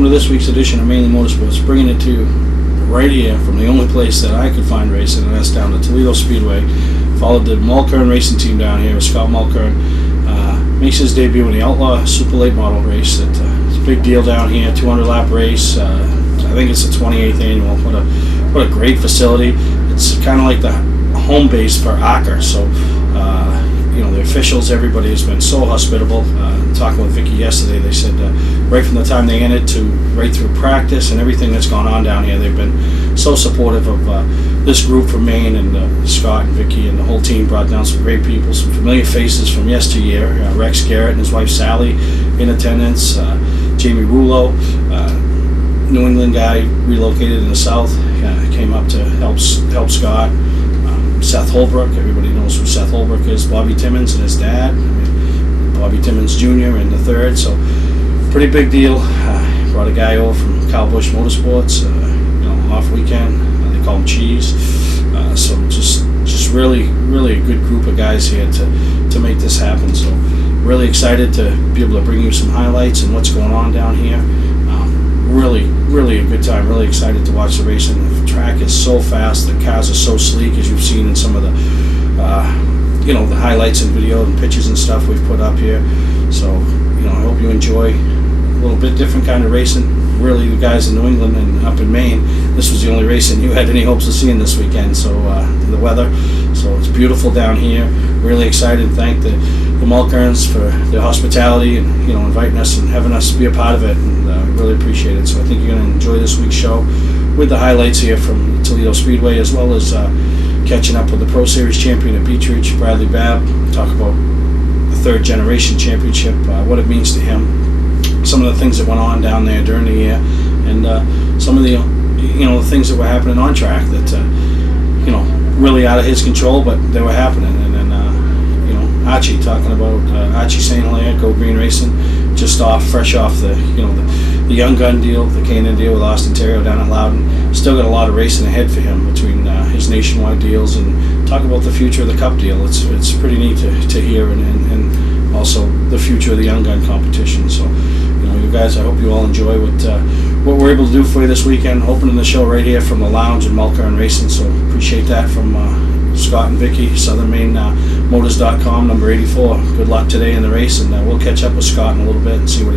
welcome to this week's edition of Mainely Motorsports, bringing it to you right here from the only place that I could find racing, and that's down to Toledo Speedway. Followed the Mulkern racing team down here with Scott Mulkern. Makes his debut in the Outlaw Super Late Model race. It's a big deal down here, 200 lap race. I think it's the 28th annual. What a great facility. It's kind of like the home base for ACCR, so the officials, everybody has been so hospitable. Talking with Vicky yesterday, they said right from the time they entered to right through practice and everything that's gone on down here, they've been so supportive of this group from Maine, and Scott and Vicky and the whole team brought down some great people, some familiar faces from yesteryear. Rex Garrett and his wife Sally in attendance, Jamie Rulo, New England guy relocated in the south, came up to help Scott. Seth Holbrook, everybody knows who Seth Holbrook is. Bobby Timmons and his dad, Bobby Timmons Jr. in the third, so pretty big deal. Brought a guy over from Kyle Busch Motorsports, off weekend. They call him Cheese. So just really a good group of guys here to make this happen. So really excited to be able to bring you some highlights and what's going on down here. Really a good time. Really excited to watch the racing. The track is so fast. The cars are so sleek, as you've seen in some of the the highlights and video and pictures and stuff we've put up here. So I hope you enjoy a little bit different kind of racing. Really, the guys in New England and up in Maine, this was the only racing you had any hopes of seeing this weekend. So the weather, so it's beautiful down here. Really excited. Thank the Mulkerns for their hospitality and inviting us and having us be a part of it, and really appreciate it. So I think you're going to enjoy this week's show with the highlights here from Toledo Speedway, as well as catching up with the Pro Series champion at Beech Ridge, Bradley Babb. Talk about the third generation championship, what it means to him, some of the things that went on down there during the year, and some of the the things that were happening on track that really out of his control, but they were happening. And then Archie, talking about Archie St. Hilaire, Go Green Racing, just fresh off the Young Gun deal, the K&N deal with Austin Terrio down at Loudon. Still got a lot of racing ahead for him between his nationwide deals, and talk about the future of the Cup deal. It's pretty neat to hear, and also the future of the Young Gun competition. So you guys, I hope you all enjoy what we're able to do for you this weekend. Opening the show right here from the lounge in Mulkern Racing, so appreciate that from Scott and Vicky, SouthernMaineMotors.com, number 84. Good luck today in the race, and we'll catch up with Scott in a little bit and see what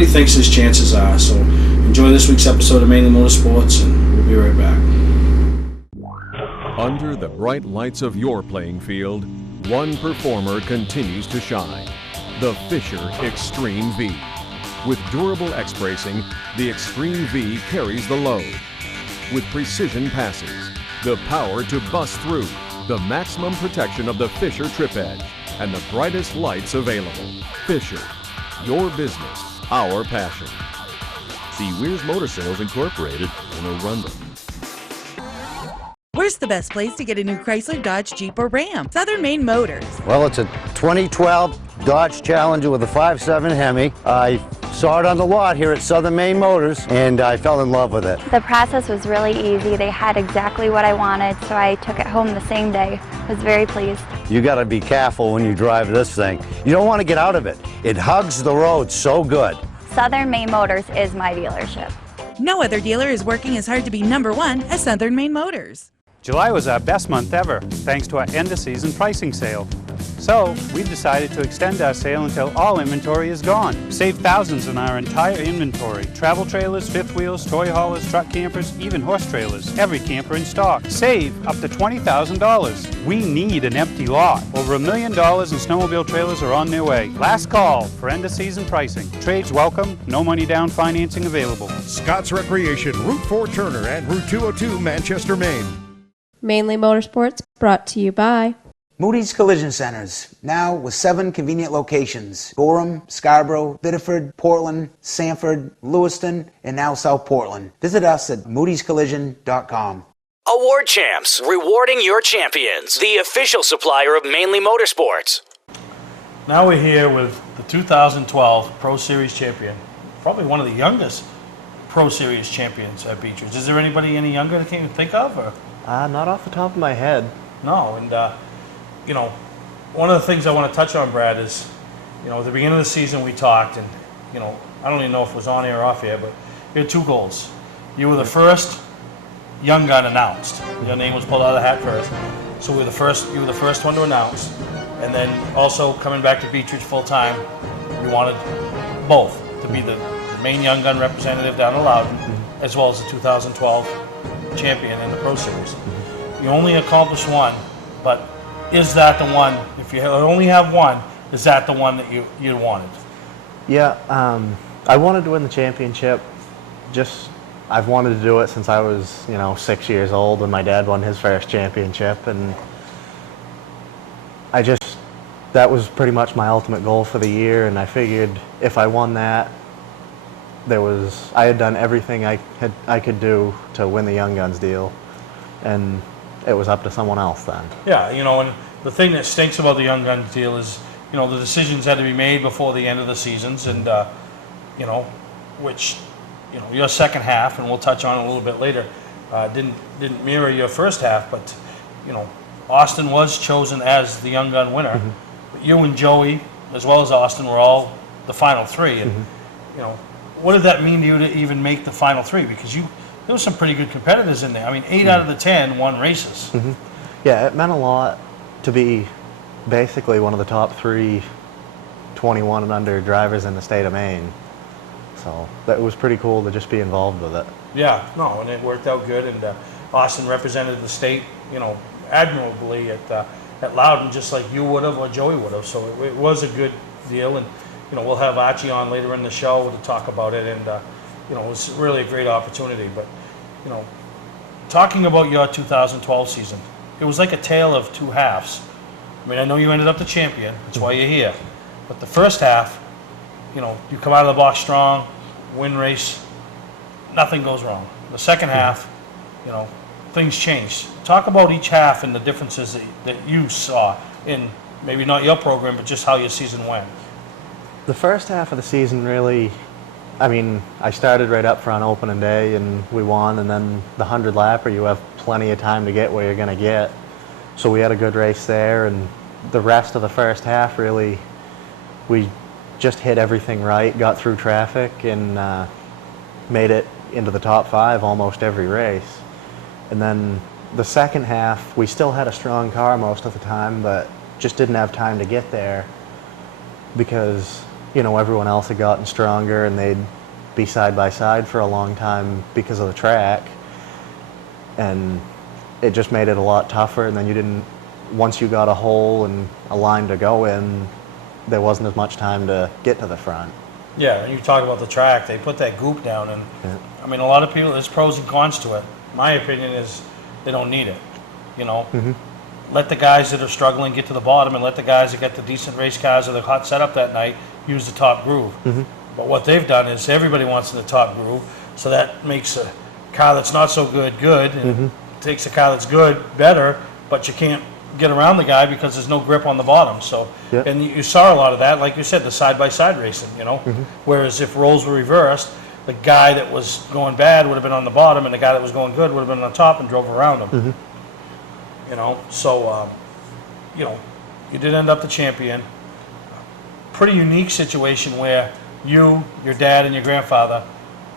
he thinks his chances are. So enjoy this week's episode of Mainly Motorsports, and we'll be right back. Under the bright lights of your playing field, one performer continues to shine: the Fisher Extreme V. With durable X-bracing, the Extreme V carries the load. With precision passes, the power to bust through, the maximum protection of the Fisher Trip Edge, and the brightest lights available. Fisher, your business, our passion. See Weir's Motor Sales Incorporated in Arundel. Where's the best place to get a new Chrysler, Dodge, Jeep, or Ram? Southern Maine Motors. Well, it's a 2012 Dodge Challenger with a 5.7 Hemi. I saw it on the lot here at Southern Maine Motors, and I fell in love with it. The process was really easy. They had exactly what I wanted, so I took it home the same day. I was very pleased. You got to be careful when you drive this thing. You don't want to get out of it. It hugs the road so good. Southern Maine Motors is my dealership. No other dealer is working as hard to be #1 as Southern Maine Motors. July was our best month ever, thanks to our end-of-season pricing sale. So, we decided to extend our sale until all inventory is gone. Save thousands on our entire inventory. Travel trailers, fifth wheels, toy haulers, truck campers, even horse trailers. Every camper in stock. Save up to $20,000. We need an empty lot. Over $1 million in snowmobile trailers are on their way. Last call for end-of-season pricing. Trades welcome, no money down financing available. Scott's Recreation, Route 4 Turner and Route 202 Manchester, Maine. Mainly Motorsports, brought to you by Moody's Collision Centers, now with 7 convenient locations: Gorham, Scarborough, Biddeford, Portland, Sanford, Lewiston, and now South Portland. Visit us at moodyscollision.com. Award Champs, rewarding your champions, the official supplier of Mainely Motorsports. Now we're here with the 2012 Pro Series champion, probably one of the youngest Pro Series champions at Beech Ridge. Is there anybody any younger that you can think of? Or? Not off the top of my head. No, and one of the things I want to touch on, Brad, is, at the beginning of the season we talked, and, I don't even know if it was on air or off air, but you had 2 goals. You were the first young gun announced. Your name was pulled out of the hat first. So you were the first one to announce. And then also coming back to Beech Ridge full time, you wanted both to be the main young gun representative down in Loudon, as well as the 2012 champion in the Pro Series. You only accomplished one, but is that the one, if you only have one, is that the one that you wanted? Yeah, I wanted to win the championship. I've wanted to do it since I was, 6 years old when my dad won his first championship, and that was pretty much my ultimate goal for the year, and I figured if I won that, I had done everything I could do to win the Young Guns deal, and it was up to someone else then. Yeah, and the thing that stinks about the Young Guns deal is, the decisions had to be made before the end of the seasons, and which, your second half, and we'll touch on it a little bit later, didn't mirror your first half, but Austin was chosen as the Young Gun winner. But you and Joey, as well as Austin, were all the final 3, and what did that mean to you to even make the final 3? Because there was some pretty good competitors in there. I mean, 8 out of the 10 won races. Yeah, it meant a lot to be basically one of the top 3 21 and under drivers in the state of Maine. So that was pretty cool to just be involved with it. Yeah, no, and it worked out good, and Austin represented the state, admirably at Loudon, just like you would have or Joey would have. So it was a good deal, and we'll have Archie on later in the show to talk about it, and it was really a great opportunity. But talking about your 2012 season, it was like a tale of 2 halves. I mean, I know you ended up the champion, that's why you're here. But the first half, you come out of the box strong, win race, nothing goes wrong. The second half, things changed. Talk about each half and the differences that you saw in maybe not your program, but just how your season went. The first half of the season really, I started right up front opening day and we won, and then the 100 lapper, you have plenty of time to get where you're going to get. So we had a good race there, and the rest of the first half really, we just hit everything right, got through traffic, and made it into the top 5 almost every race. And then the second half, we still had a strong car most of the time, but just didn't have time to get there because, everyone else had gotten stronger and they'd be side by side for a long time because of the track. And it just made it a lot tougher, and then once you got a hole and a line to go in, there wasn't as much time to get to the front. Yeah, and you talk about the track, they put that goop down, and a lot of people, there's pros and cons to it. My opinion is they don't need it, Let the guys that are struggling get to the bottom, and let the guys that get the decent race cars or the hot setup that night use the top groove. But what they've done is everybody wants in the top groove, so that makes a car that's not so good, and takes a car that's good, better, but you can't get around the guy because there's no grip on the bottom. So, and you saw a lot of that, like you said, the side-by-side racing, Whereas if roles were reversed, the guy that was going bad would have been on the bottom, and the guy that was going good would have been on top and drove around him. So, you did end up the champion. Pretty unique situation where you, your dad, and your grandfather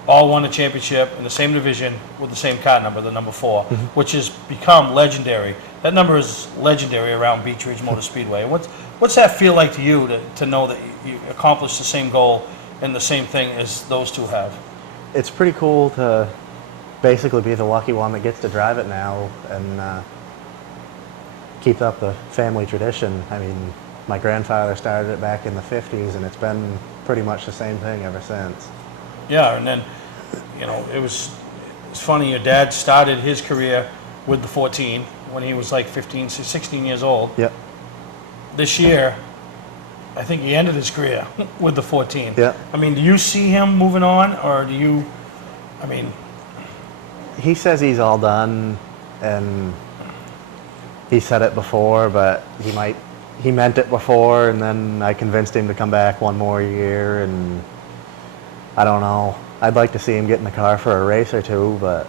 all won the championship in the same division with the same car number, the number 4, which has become legendary. That number is legendary around Beech Ridge Motor Speedway. What's that feel like to you to know that you accomplished the same goal and the same thing as those 2 have? It's pretty cool to basically be the lucky one that gets to drive it now and keep up the family tradition. My grandfather started it back in the 50s, and it's been pretty much the same thing ever since. Yeah, and then, it's funny, your dad started his career with the 14 when he was like 16 years old. Yep. This year, I think he ended his career with the 14. Yeah. Do you see him moving on, or do you, He says he's all done, and he said it before, but he meant it before, and then I convinced him to come back one more year, and I don't know. I'd like to see him get in the car for a race or 2, but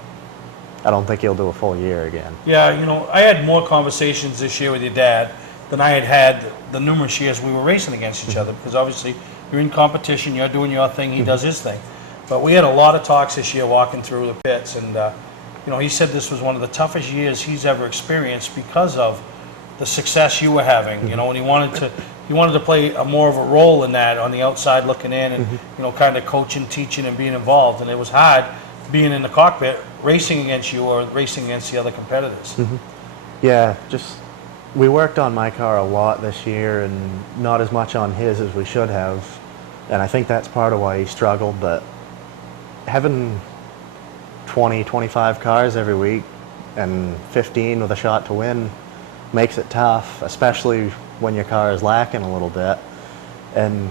I don't think he'll do a full year again. Yeah, I had more conversations this year with your dad than I had the numerous years we were racing against each other, because obviously you're in competition, you're doing your thing, he does his thing. But we had a lot of talks this year walking through the pits, and you know, he said this was one of the toughest years he's ever experienced because of the success you were having. You know, and he wanted to play more of a role in that on the outside looking in, and you know, kind of coaching, teaching, and being involved. And it was hard being in the cockpit, racing against you or racing against the other competitors. Yeah, just we worked on my car a lot this year, and not as much on his as we should have. And I think that's part of why he struggled. But having 20, 25 cars every week and 15 with a shot to win makes it tough, especially when your car is lacking a little bit. And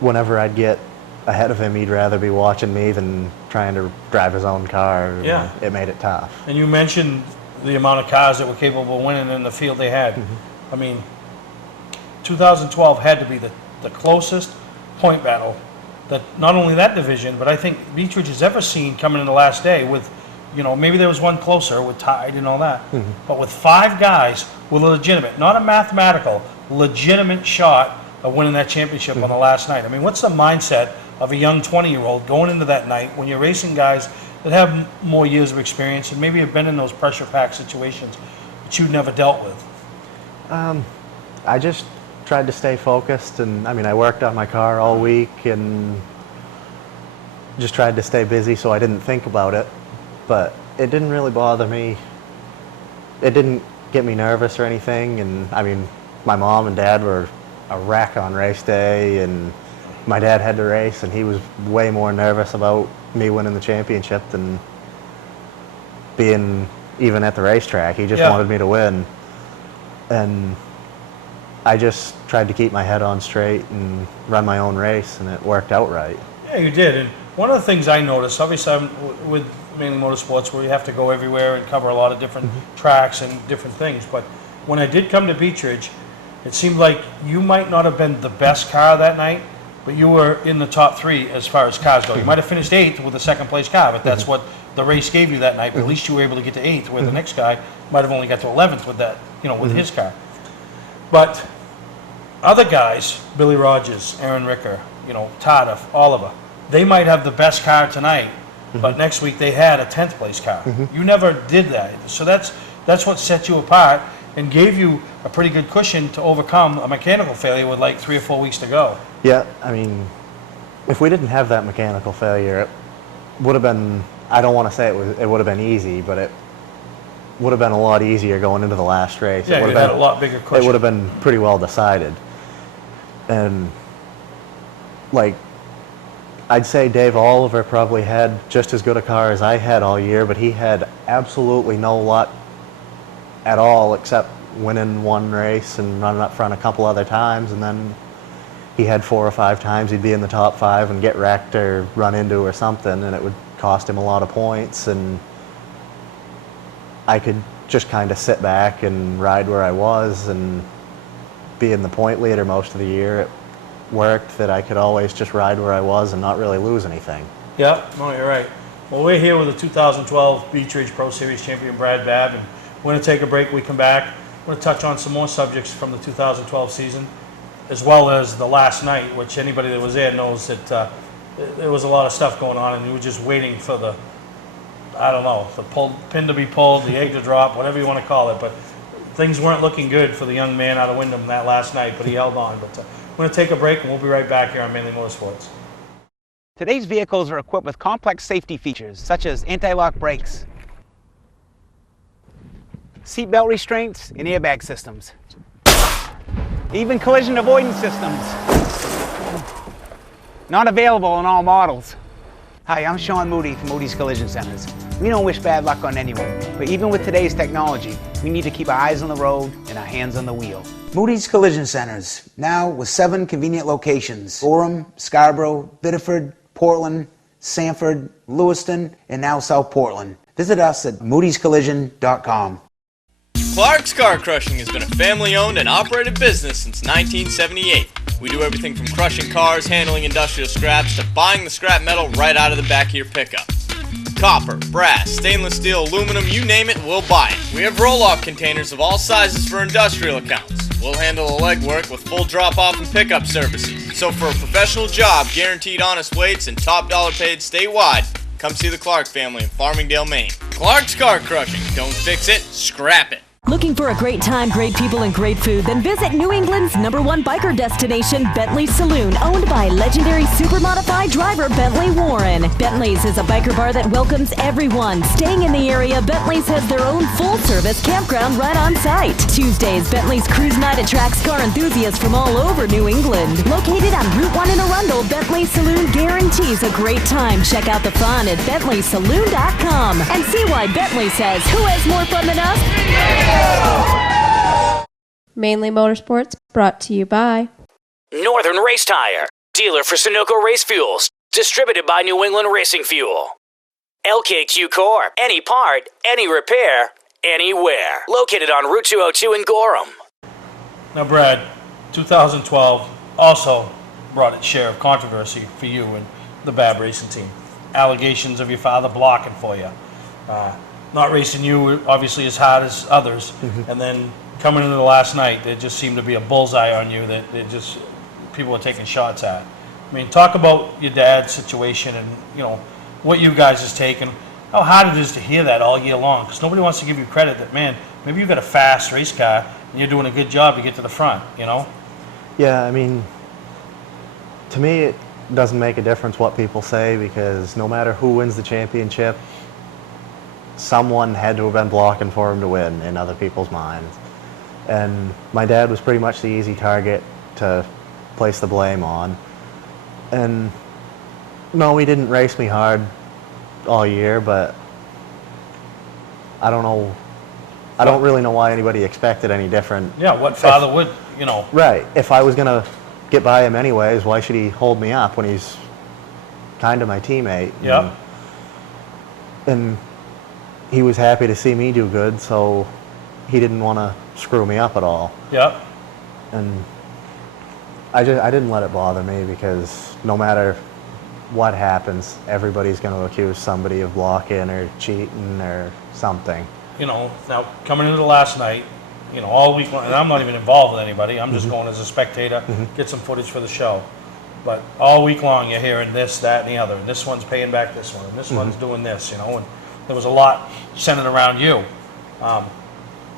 whenever I'd get ahead of him, he'd rather be watching me than trying to drive his own car. Yeah. It made it tough. And you mentioned the amount of cars that were capable of winning in the field they had. I mean, 2012 had to be the closest point battle that not only that division, but I think Beechridge has ever seen coming in the last day with, you know, maybe there was one closer with Tide and all that, but with 5 guys with a legitimate, not a mathematical, legitimate shot of winning that championship on the last night. I mean, what's the mindset of a young 20-year-old going into that night when you're racing guys that have more years of experience and maybe have been in those pressure-packed situations that you've never dealt with? I just tried to stay focused, and I mean, I worked on my car all week and just tried to stay busy so I didn't think about it. But it didn't really bother me. It didn't get me nervous or anything. And I mean, my mom and dad were a wreck on race day, and my dad had to race, and he was way more nervous about me winning the championship than being even at the racetrack. He just wanted me to win. And I just tried to keep my head on straight and run my own race, and it worked out right. Yeah, you did. And one of the things I noticed, obviously I'm with Mainly Motorsports, where you have to go everywhere and cover a lot of different tracks and different things. But when I did come to Beechridge, it seemed like you might not have been the best car that night, but you were in the top 3 as far as cars go. You might have finished 8th with a second place car, but that's what the race gave you that night. But at least you were able to get to 8th, where the next guy might have only got to 11th with that, you know, with his car. But other guys, Billy Rogers, Aaron Ricker, you know, Tata, Oliver, they might have the best car tonight, but next week they had a 10th place car. You never did that. So that's what set you apart and gave you a pretty good cushion to overcome a mechanical failure with like 3 or 4 weeks to go. Yeah, I mean, if we didn't have that mechanical failure, it would have been, I don't want to say it would have been easy, but it would have been a lot easier going into the last race. Yeah, you had a lot bigger cushion. It would have been pretty well decided. And like, I'd say Dave Oliver probably had just as good a car as I had all year, but he had absolutely no luck at all except winning one race and running up front a couple other times, and then he had 4 or 5 times he'd be in the top 5 and get wrecked or run into or something, and it would cost him a lot of points. And I could just kind of sit back and ride where I was and being the point leader most of the year. It worked that I could always just ride where I was and not really lose anything. Yeah, no, you're right. Well, we're here with the 2012 Beechridge Pro Series champion Brad Babb, and we're going to take a break. We come back, we're going to touch on some more subjects from the 2012 season, as well as the last night, which anybody that was there knows that there was a lot of stuff going on, and you were just waiting for the, I don't know, the pin to be pulled, the egg to drop, whatever you want to call it. But things weren't looking good for the young man out of Wyndham that last night, but he held on. But we're going to take a break, and we'll be right back here on Mainly Motorsports. Today's vehicles are equipped with complex safety features such as anti-lock brakes, seatbelt restraints, and airbag systems. Even collision avoidance systems. Not available in all models. Hi, I'm Sean Moody from Moody's Collision Centers. We don't wish bad luck on anyone, but even with today's technology, we need to keep our eyes on the road and our hands on the wheel. Moody's Collision Centers, now with 7 convenient locations: Gorham, Scarborough, Biddeford, Portland, Sanford, Lewiston, and now South Portland. Visit us at moodyscollision.com. Clark's Car Crushing has been a family-owned and operated business since 1978. We do everything from crushing cars, handling industrial scraps, to buying the scrap metal right out of the back of your pickup. Copper, brass, stainless steel, aluminum, you name it, we'll buy it. We have roll-off containers of all sizes for industrial accounts. We'll handle the legwork with full drop-off and pickup services. So for a professional job, guaranteed honest weights, and top dollar paid statewide, come see the Clark family in Farmingdale, Maine. Clark's Car Crushing. Don't fix it, scrap it. Looking for a great time, great people, and great food? Then visit New England's #1 biker destination, Bentley's Saloon, owned by legendary super modified driver Bentley Warren. Bentley's is a biker bar that welcomes everyone. Staying in the area, Bentley's has their own full-service campground right on site. Tuesdays, Bentley's Cruise Night attracts car enthusiasts from all over New England. Located on Route 1 in Arundel, Bentley's Saloon guarantees a great time. Check out the fun at BentleySaloon.com and see why Bentley says, who has more fun than us? Mainly Motorsports, brought to you by Northern Race Tire, dealer for Sunoco Race Fuels, distributed by New England Racing Fuel. LKQ Corp, any part, any repair, anywhere. Located on Route 202 in Gorham. Now, Brad, 2012 also brought its share of controversy for you and the Bab Racing team. Allegations of your father blocking for you. Not racing you, obviously, as hard as others. And then coming into the last night, there just seemed to be a bullseye on you that people were taking shots at. I mean, talk about your dad's situation and, what you guys has taken, how hard it is to hear that all year long, because nobody wants to give you credit that, man, maybe you've got a fast race car and you're doing a good job to get to the front, Yeah, I mean, to me, it doesn't make a difference what people say, because no matter who wins the championship, someone had to have been blocking for him to win in other people's minds. And my dad was pretty much the easy target to place the blame on. And no, he didn't race me hard all year, but I don't know. I don't really know why anybody expected any different. Yeah, what father would, Right. If I was going to get by him anyways, why should he hold me up when he's kind of my teammate? Yeah. And he was happy to see me do good, so he didn't want to screw me up at all. Yep. And I didn't let it bother me, because no matter what happens, everybody's going to accuse somebody of blocking or cheating or something. Now coming into the last night, all week long, and I'm not even involved with anybody, I'm just going as a spectator, get some footage for the show. But all week long you're hearing this, that, and the other. This one's paying back this one, and this one's doing this, and there was a lot centered around you.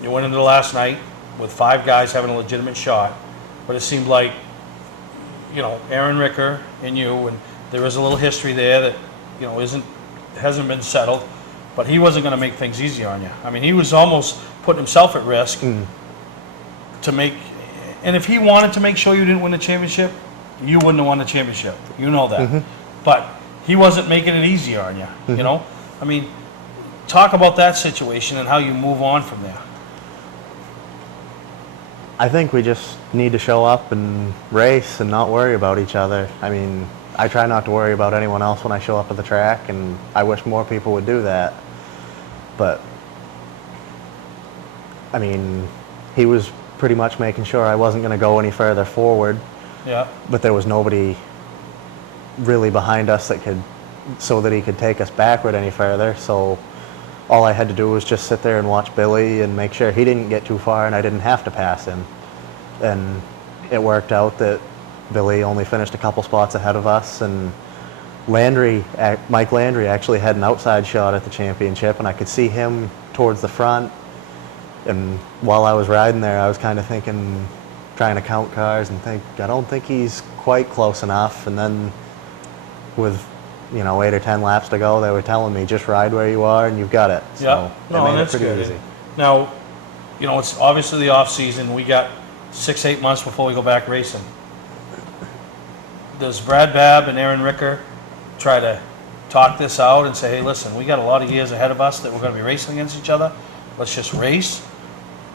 You went into the last night with 5 guys having a legitimate shot, but it seemed like, Aaron Ricker and you, and there is a little history there that, hasn't been settled, but he wasn't going to make things easy on you. I mean, he was almost putting himself at risk to make, and if he wanted to make sure you didn't win the championship, you wouldn't have won the championship. You know that. But he wasn't making it easier on you, I mean, talk about that situation and how you move on from there. I think we just need to show up and race and not worry about each other. I mean, I try not to worry about anyone else when I show up at the track, and I wish more people would do that. But, I mean, he was pretty much making sure I wasn't going to go any further forward. Yeah. But there was nobody really behind us so that he could take us backward any further. So all I had to do was just sit there and watch Billy and make sure he didn't get too far and I didn't have to pass him. And it worked out that Billy only finished a couple spots ahead of us, and Mike Landry actually had an outside shot at the championship, and I could see him towards the front. And while I was riding there, I was kind of thinking, trying to count cars and think, I don't think he's quite close enough. And then with 8 or 10 laps to go, they were telling me, just ride where you are and you've got it. So yeah, no, it made that's it pretty good. easy. Now, it's obviously the off season. We got 6-8 months before we go back racing. Does Brad Babb and Aaron Ricker try to talk this out and say, hey, listen, we got a lot of years ahead of us that we're going to be racing against each other. Let's just race.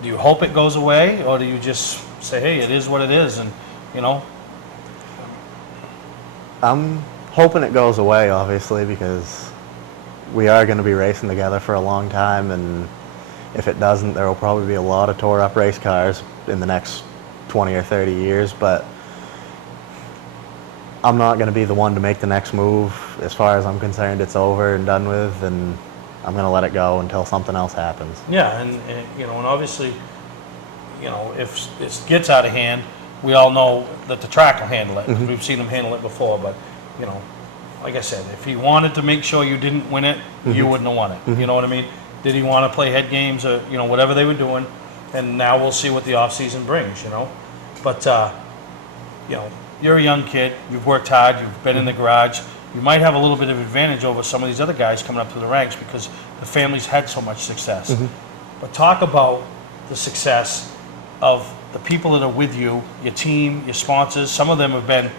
Do you hope it goes away, or do you just say, hey, it is what it is, and I'm hoping it goes away, obviously, because we are going to be racing together for a long time, and if it doesn't, there will probably be a lot of tore up race cars in the next 20 or 30 years, but I'm not going to be the one to make the next move. As far as I'm concerned, it's over and done with, and I'm going to let it go until something else happens. Yeah, and obviously you know, if it gets out of hand, we all know that the track will handle it. We've seen them handle it before, but, you know, like I said, if he wanted to make sure you didn't win it, you wouldn't have won it. You know what I mean? Did he want to play head games or, you know, whatever they were doing? And now we'll see what the offseason brings, you know? But, you know, you're a young kid. You've worked hard. You've been in the garage. You might have a little bit of advantage over some of these other guys coming up through the ranks because the family's had so much success. But talk about the success of the people that are with you, your team, your sponsors. Some of them have been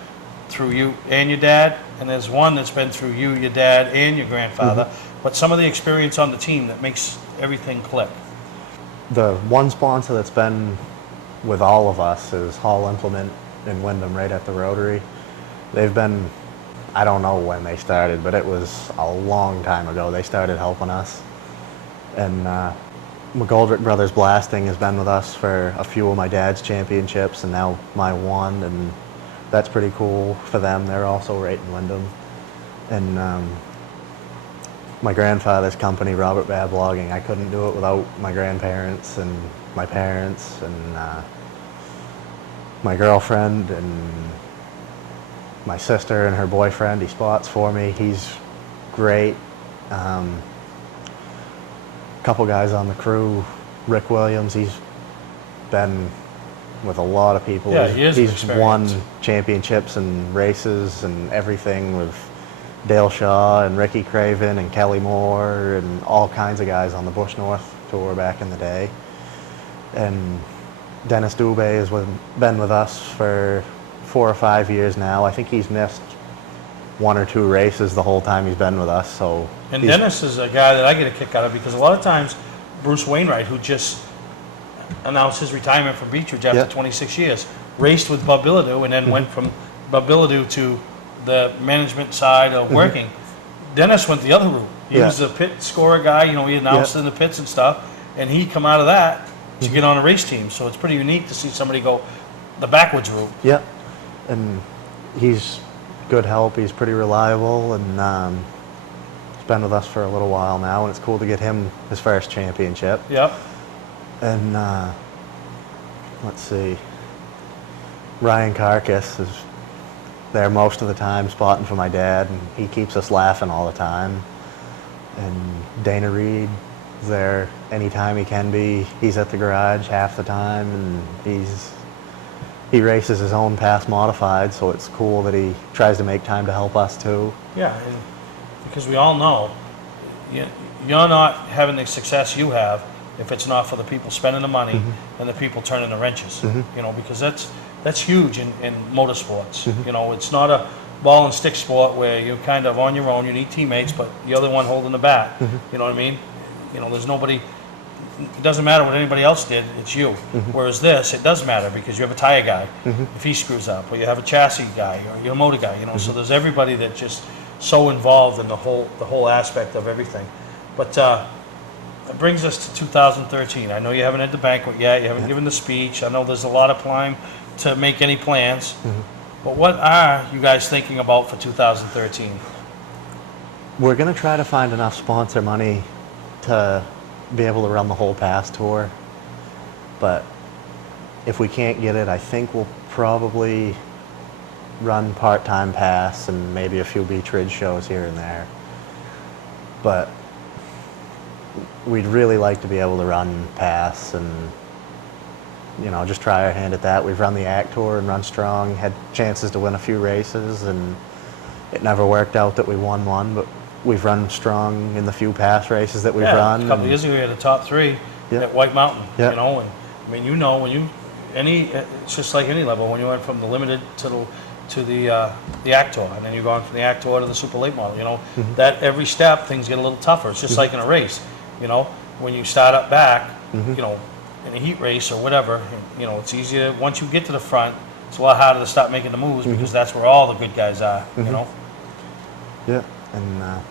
through you and your dad, and there's one that's been through you, your dad, and your grandfather. But some of the experience on the team that makes everything click. The one sponsor that's been with all of us is Hall Implement in Wyndham, right at the Rotary. They've been, I don't know when they started, but it was a long time ago they started helping us. And McGoldrick Brothers Blasting has been with us for a few of my dad's championships and now my one, and that's pretty cool for them. They're also right in Wyndham. And my grandfather's company, Robert Babb Logging, I couldn't do it without my grandparents and my parents and my girlfriend and my sister and her boyfriend. He spots for me. He's great. A couple guys on the crew, Rick Williams, he's been with a lot of people. Yeah, he is He's experienced. won championships and races and everything with Dale Shaw and Ricky Craven and Kelly Moore and all kinds of guys on the Bush North Tour back in the day. And Dennis Dubé has been with us for 4 or 5 years now. I think he's missed 1 or 2 races the whole time he's been with us. So And Dennis is a guy that I get a kick out of because a lot of times Bruce Wainwright, who just announced his retirement from Beechridge after 26 years, raced with Bob Bilodeau and then went from Bob Bilodeau to the management side of working. Dennis went the other route. He was the pit scorer guy, you know, he announced in the pits and stuff, and he come out of that to get on a race team. So it's pretty unique to see somebody go the backwards route. Yeah, and he's good help. He's pretty reliable, and he's been with us for a little while now, and it's cool to get him his first championship. Yep. And let's see, Ryan Carcass is there most of the time spotting for my dad, and he keeps us laughing all the time. And Dana Reed is there anytime he can be. He's at the garage half the time, and he races his own past modified, so it's cool that he tries to make time to help us too. Yeah, and because we all know you're not having the success you have if it's not for the people spending the money and the people turning the wrenches. You know, because that's huge in motorsports. You know, it's not a ball and stick sport where you're kind of on your own. You need teammates, but you're the one holding the bat. You know what I mean? You know, there's nobody. It doesn't matter what anybody else did. It's you. Whereas this, it does matter because you have a tire guy if he screws up, or you have a chassis guy, or you're a motor guy. You know, so there's everybody that just so involved in the whole aspect of everything. But it brings us to 2013. I know you haven't had the banquet yet. You haven't given the speech. I know there's a lot of time to make any plans. But what are you guys thinking about for 2013? We're going to try to find enough sponsor money to be able to run the whole pass tour. But if we can't get it, I think we'll probably run part-time pass and maybe a few Beach Ridge shows here and there. But we'd really like to be able to run pass and, you know, just try our hand at that. We've run the ACT Tour and run strong, had chances to win a few races, and it never worked out that we won one, but we've run strong in the few pass races that we've run. A couple of years ago we had a top 3 at White Mountain, you know, and I mean, you know, when it's just like any level, when you went from the limited to the ACT Tour, and then you're going from the ACT Tour to the Super Late Model, you know, that every step things get a little tougher. It's just like in a race, you know, when you start up back, you know, in a heat race or whatever, you know, it's easier. Once you get to the front, it's a lot harder to start making the moves because that's where all the good guys are, you know. Yeah, and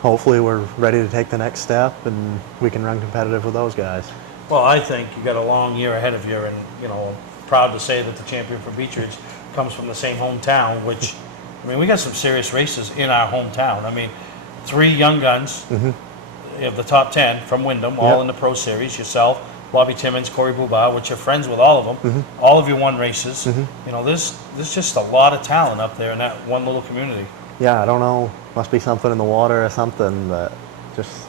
hopefully we're ready to take the next step and we can run competitive with those guys. Well, I think you got a long year ahead of you, and, you know, proud to say that the champion for Beech Ridge comes from the same hometown, which, I mean, we got some serious races in our hometown. I mean, 3 young guns of the top 10 from Wyndham, all in the Pro Series, yourself, Bobby Timmons, Corey Bubar, which you're friends with all of them. All of you won races. You know, there's just a lot of talent up there in that one little community. Yeah, I don't know. Must be something in the water or something, but just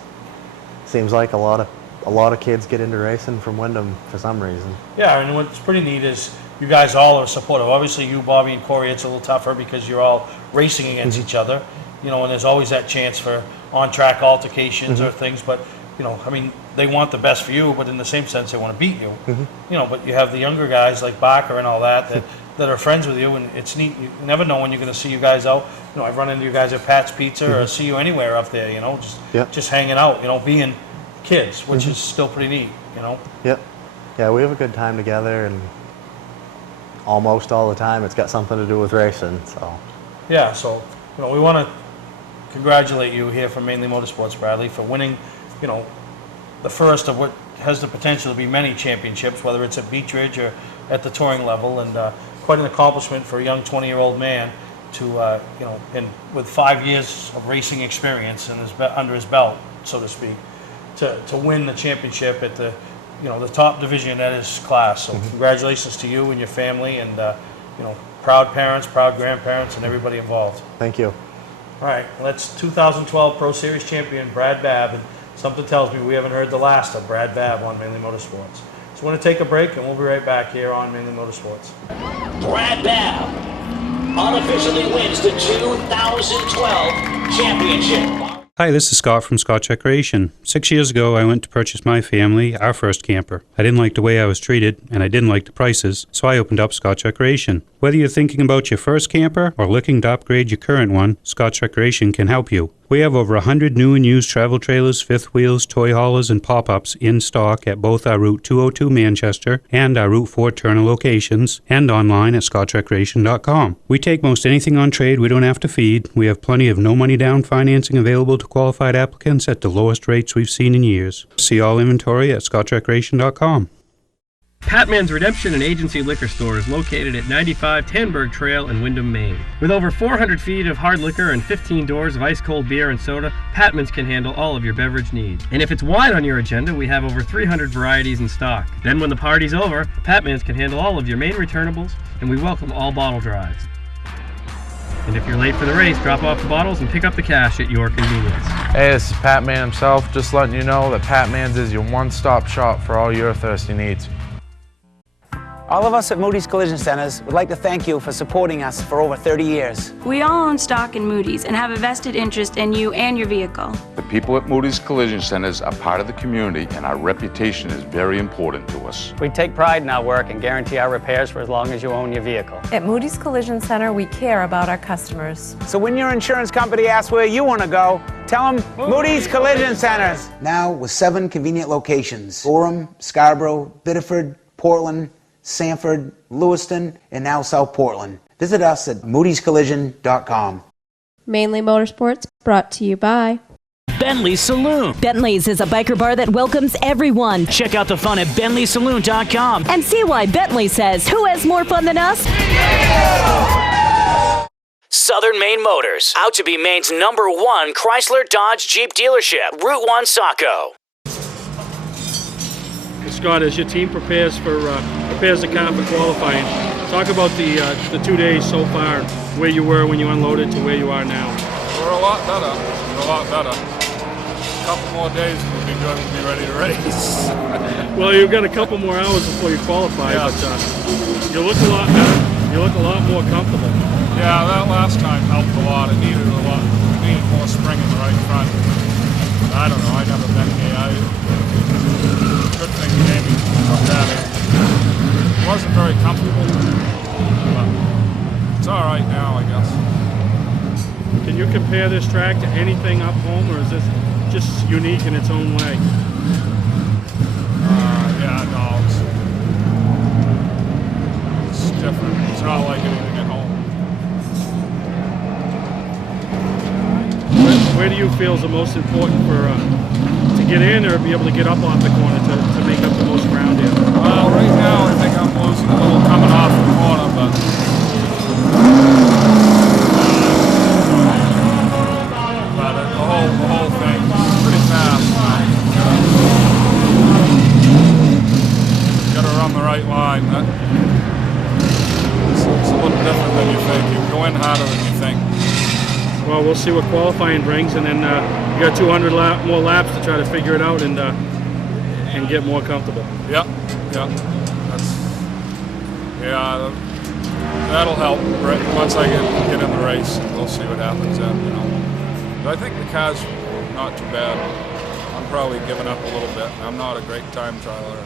seems like a lot of kids get into racing from Wyndham for some reason. Yeah, and what's pretty neat is you guys all are supportive. Obviously, you, Bobby, and Corey, it's a little tougher because you're all racing against each other. You know, and there's always that chance for on-track altercations or things. But you know, I mean, they want the best for you, but in the same sense, they want to beat you. You know, but you have the younger guys like Barker and all that that are friends with you, and it's neat. You never know when you're going to see you guys out. You know, I've run into you guys at Pat's Pizza or see you anywhere up there. You know, just hanging out. You know, being kids, which is still pretty neat. You know. Yeah, we have a good time together, and almost all the time it's got something to do with racing. So. Yeah, so you know, we want to congratulate you here from Mainely Motorsports, Bradley, for winning. You know, the first of what has the potential to be many championships, whether it's at Beech Ridge or at the touring level, and quite an accomplishment for a young 20-year-old man to, you know, and with 5 years of racing experience and under his belt, so to speak, to win the championship at the, you know, the top division at his class. So congratulations to you and your family, and you know, proud parents, proud grandparents, and everybody involved. Thank you. All right, well, that's 2012 Pro Series champion Brad Babb, and something tells me we haven't heard the last of Brad Babb on Mainly Motorsports. So we're going to take a break, and we'll be right back here on Mainly Motorsports. Brad Babb unofficially wins the 2012 championship. Hi, this is Scott from Scott Recreation. 6 years ago, I went to purchase my family our first camper. I didn't like the way I was treated, and I didn't like the prices, so I opened up Scott Recreation. Whether you're thinking about your first camper or looking to upgrade your current one, Scott Recreation can help you. We have over 100 new and used travel trailers, fifth wheels, toy haulers, and pop-ups in stock at both our Route 202 Manchester and our Route 4 Turner locations, and online at scotchrecreation.com. We take most anything on trade we don't have to feed. We have plenty of no-money down financing available to qualified applicants at the lowest rates we've seen in years. See all inventory at scotchrecreation.com. Patman's Redemption and Agency Liquor Store is located at 95 Tanberg Trail in Wyndham, Maine. With over 400 feet of hard liquor and 15 doors of ice-cold beer and soda, Patman's can handle all of your beverage needs. And if it's wine on your agenda, we have over 300 varieties in stock. Then when the party's over, Patman's can handle all of your main returnables, and we welcome all bottle drives. And if you're late for the race, drop off the bottles and pick up the cash at your convenience. Hey, this is Pat Man himself, just letting you know that Pat Man's is your one-stop shop for all your thirsty needs. All of us at Moody's Collision Centers would like to thank you for supporting us for over 30 years. We all own stock in Moody's and have a vested interest in you and your vehicle. The people at Moody's Collision Centers are part of the community, and our reputation is very important to us. We take pride in our work and guarantee our repairs for as long as you own your vehicle. At Moody's Collision Center, we care about our customers. So when your insurance company asks where you want to go, tell them Moody's Collision Centers. Now with 7 convenient locations: Gorham, Scarborough, Biddeford, Portland, Sanford, Lewiston, and now South Portland. Visit us at moodyscollision.com. Mainly Motorsports, brought to you by Bentley's Saloon. Bentley's is a biker bar that welcomes everyone. Check out the fun at BentleySaloon.com. And see why Bentley says, who has more fun than us? Southern Maine Motors, out to be Maine's #1 Chrysler Dodge Jeep dealership. Route 1 Saco. Scott, as your team prepares the car for qualifying, talk about the 2 days so far, where you were when you unloaded to where you are now. We're a lot better. A couple more days and we'll be good. We'll be ready to race. Well, you've got a couple more hours before you qualify, but you look a lot better. You look a lot more comfortable. Yeah, that last time helped a lot. It needed a lot. We needed more spring in the right front. I don't know. I've never been here. Good thing Jamie up that in. It wasn't very comfortable, but it's all right now, I guess. Can you compare this track to anything up home, or is this just unique in its own way? Yeah, no, it's different. It's not like anything at home. Where do you feel is the most important for to get in or be able to get up off the corner to make up the most ground here? Well, right now I think I'm losing a little coming off the corner, but the whole thing pretty fast. fine. It's a little different than you think. You go in harder than you think. Well, we'll see what qualifying brings, and then you got 200 more laps to try to figure it out and get more comfortable. Yeah. That'll help. Right? Once I get in the race, we'll see what happens then. But I think the car's not too bad. I'm probably giving up a little bit. I'm not a great time trialer.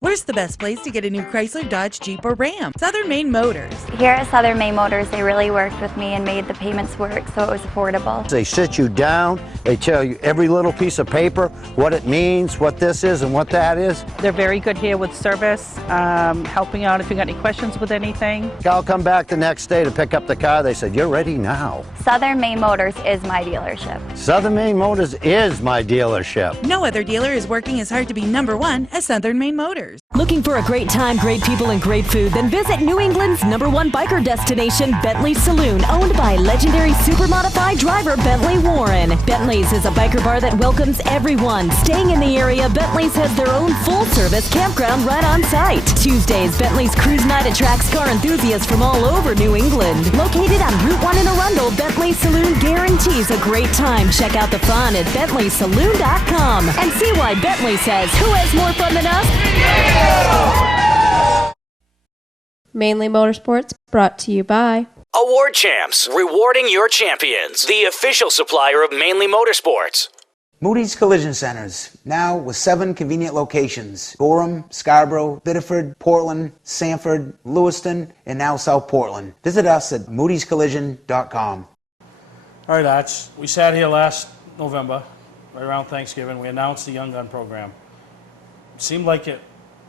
Where's the best place to get a new Chrysler, Dodge, Jeep, or Ram? Southern Maine Motors. Here at Southern Maine Motors, they really worked with me and made the payments work so it was affordable. They sit you down, they tell you every little piece of paper, what it means, what this is and what that is. They're very good here with service, helping out if you got any questions with anything. I'll come back the next day to pick up the car. They said, you're ready now. Southern Maine Motors is my dealership. Southern Maine Motors is my dealership. No other dealer is working as hard to be #1 as Southern Maine Motors. Looking for a great time, great people, and great food? Then visit New England's #1 biker destination, Bentley Saloon, owned by legendary super modified driver Bentley Warren. Bentley's is a biker bar that welcomes everyone. Staying in the area, Bentley's has their own full-service campground right on site. Tuesdays, Bentley's Cruise Night attracts car enthusiasts from all over New England. Located on Route 1 in Arundel, Bentley Saloon guarantees a great time. Check out the fun at BentleySaloon.com and see why Bentley says, who has more fun than us? Mainly Motorsports, brought to you by Award Champs, rewarding your champions. The official supplier of Mainely Motorsports. Moody's Collision Centers, now with 7 convenient locations. Gorham, Scarborough, Biddeford, Portland, Sanford, Lewiston, and now South Portland. Visit us at moodyscollision.com. All right, Arch. We sat here last November, right around Thanksgiving. We announced the Young Gun program. It seemed like it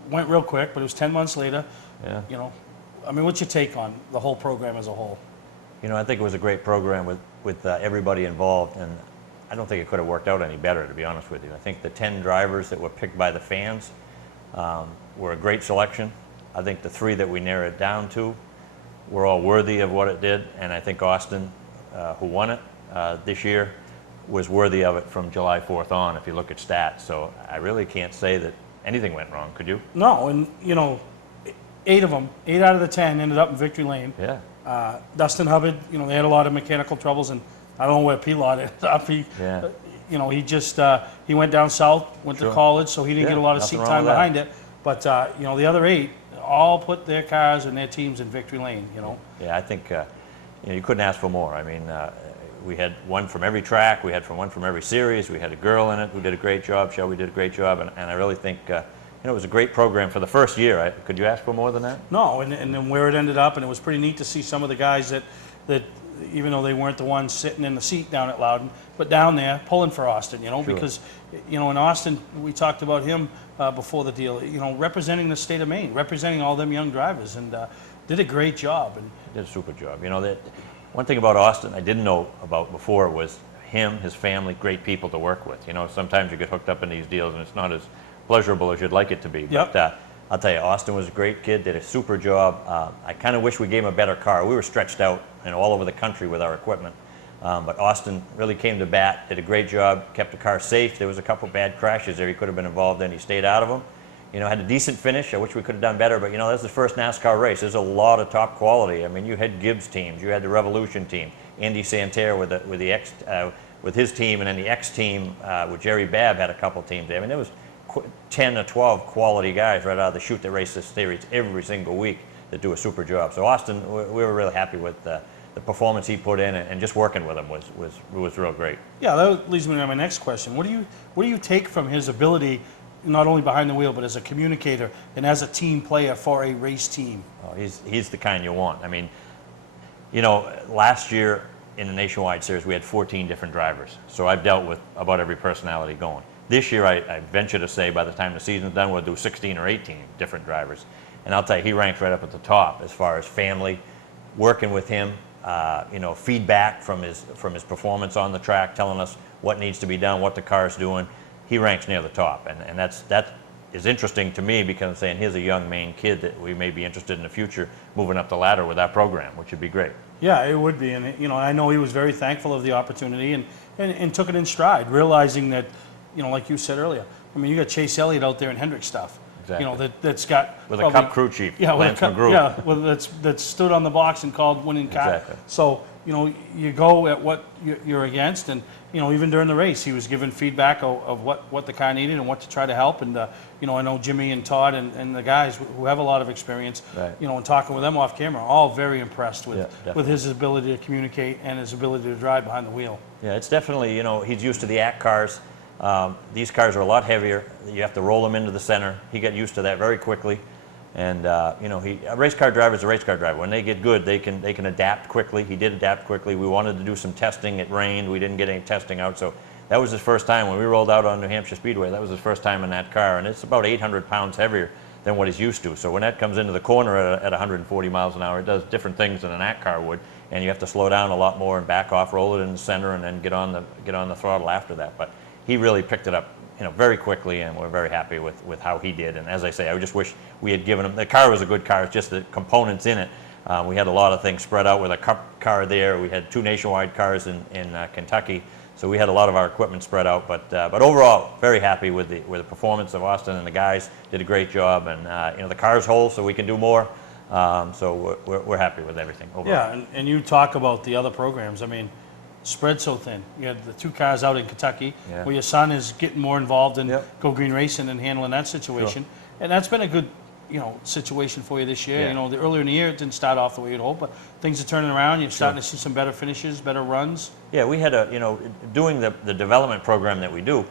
went real quick, but it was 10 months later. Yeah. You know, I mean, what's your take on the whole program as a whole? You know, I think it was a great program with everybody involved, and I don't think it could have worked out any better, to be honest with you. I think the 10 drivers that were picked by the fans were a great selection. I think the 3 that we narrowed it down to were all worthy of what it did, and I think Austin, who won it this year, was worthy of it from July 4th on, if you look at stats. So I really can't say that anything went wrong, could you? No, and, you know, 8 of them, 8 out of the 10 ended up in victory lane. Yeah. Dustin Hubbard, you know, they had a lot of mechanical troubles, and I don't know where Pilot ended up. Yeah. You know, he just, he went down south, went to college, so he didn't get a lot of seat time behind it. But, you know, the other 8 all put their cars and their teams in victory lane, you know. Yeah, I think, you know, you couldn't ask for more. I mean, we had one from every track, we had one from every series, we had a girl in it who did a great job, Shelby did a great job, and I really think, it was a great program for the first year. Could you ask for more than that? No, and then where it ended up, and it was pretty neat to see some of the guys that even though they weren't the ones sitting in the seat down at Loudon, but down there pulling for Austin, Sure. because, in Austin, we talked about him before the deal, representing the state of Maine, representing all them young drivers, and did a great job. And Did a super job. That one thing about Austin I didn't know about before was him, his family, great people to work with. Sometimes you get hooked up in these deals and it's not as pleasurable as you'd like it to be. Yep. But I'll tell you, Austin was a great kid, did a super job. I kind of wish we gave him a better car. We were stretched out all over the country with our equipment. But Austin really came to bat, did a great job, kept the car safe. There was a couple bad crashes there he could have been involved in. He stayed out of them. Had a decent finish. I wish we could have done better, but that was the first NASCAR race. There's a lot of top quality. I mean, you had Gibbs teams, you had the Revolution team, Andy Santerre with his team, and then the X team with Jerry Babb had a couple teams there. I mean, there was 10 or 12 quality guys right out of the chute that race this series every single week that do a super job. So Austin, we were really happy with the performance he put in, and just working with him was real great. yeah, that leads me to my next question. What do you take from his ability, not only behind the wheel, but as a communicator and as a team player for a race team? Oh, he's the kind you want. I mean, last year in the Nationwide Series, we had 14 different drivers. So I've dealt with about every personality going. This year, I venture to say by the time the season's done, we'll do 16 or 18 different drivers. And I'll tell you, he ranks right up at the top as far as family, working with him, feedback from his performance on the track, telling us what needs to be done, what the car's doing. He ranks near the top, and that is interesting to me because I'm saying here's a young Maine kid that we may be interested in the future moving up the ladder with that program, which would be great. Yeah, it would be, and I know he was very thankful of the opportunity and took it in stride, realizing that, like you said earlier, I mean, you got Chase Elliott out there in Hendrick stuff. Exactly. That's got with a Cup crew chief, Lance McGrew. Yeah, that stood on the box and called winning car. Exactly. So you go at what you're against, and even during the race, he was giving feedback of what the car needed and what to try to help. And I know Jimmy and Todd and the guys who have a lot of experience, right. And talking with them off camera, all very impressed with his ability to communicate and his ability to drive behind the wheel. Yeah, it's definitely he's used to the ACT cars. These cars are a lot heavier. You have to roll them into the center. He got used to that very quickly. And a race car driver is a race car driver. When they get good, they can adapt quickly. He did adapt quickly. We wanted to do some testing. It rained. We didn't get any testing out. So that was his first time when we rolled out on New Hampshire Speedway. That was his first time in that car, and it's about 800 pounds heavier than what he's used to. So when that comes into the corner at 140 miles an hour, it does different things than an ACT car would, and you have to slow down a lot more and back off, roll it in the center, and then get on the throttle after that. But he really picked it up, very quickly, and we're very happy with how he did. And as I say, I just wish we had given him. The car was a good car. It's just the components in it. We had a lot of things spread out with a Cup car there. We had 2 Nationwide cars in Kentucky, so we had a lot of our equipment spread out. But overall, very happy with the performance of Austin, and the guys did a great job. And the car's whole, so we can do more. So we're happy with everything overall. Yeah, and you talk about the other programs. I mean, spread so thin. You had the 2 cars out in Kentucky, where your son is getting more involved in Go Green Racing and handling that situation. Sure. And that's been a good, situation for you this year. Yeah. The earlier in the year, it didn't start off the way you'd hoped, but things are turning around. You're starting to see some better finishes, better runs. Yeah, we had doing the development program that we do,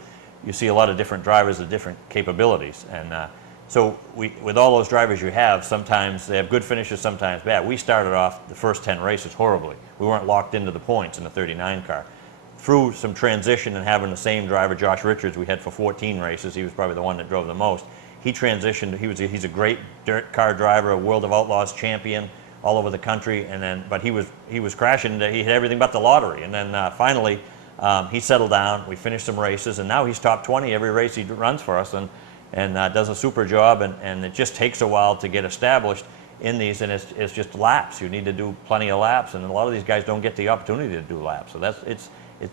you see a lot of different drivers with different capabilities. And so with all those drivers you have, sometimes they have good finishes, sometimes bad. We started off the first 10 races horribly. We weren't locked into the points in the 39 car. Through some transition and having the same driver, Josh Richards, we had for 14 races. He was probably the one that drove the most. He transitioned. He's a great dirt car driver, a World of Outlaws champion all over the country. But he was crashing. He had everything but the lottery. And then finally, he settled down. We finished some races, and now he's top 20 every race he runs for us, and does a super job. And it just takes a while to get established in these, and it's just laps. You need to do plenty of laps, and a lot of these guys don't get the opportunity to do laps. So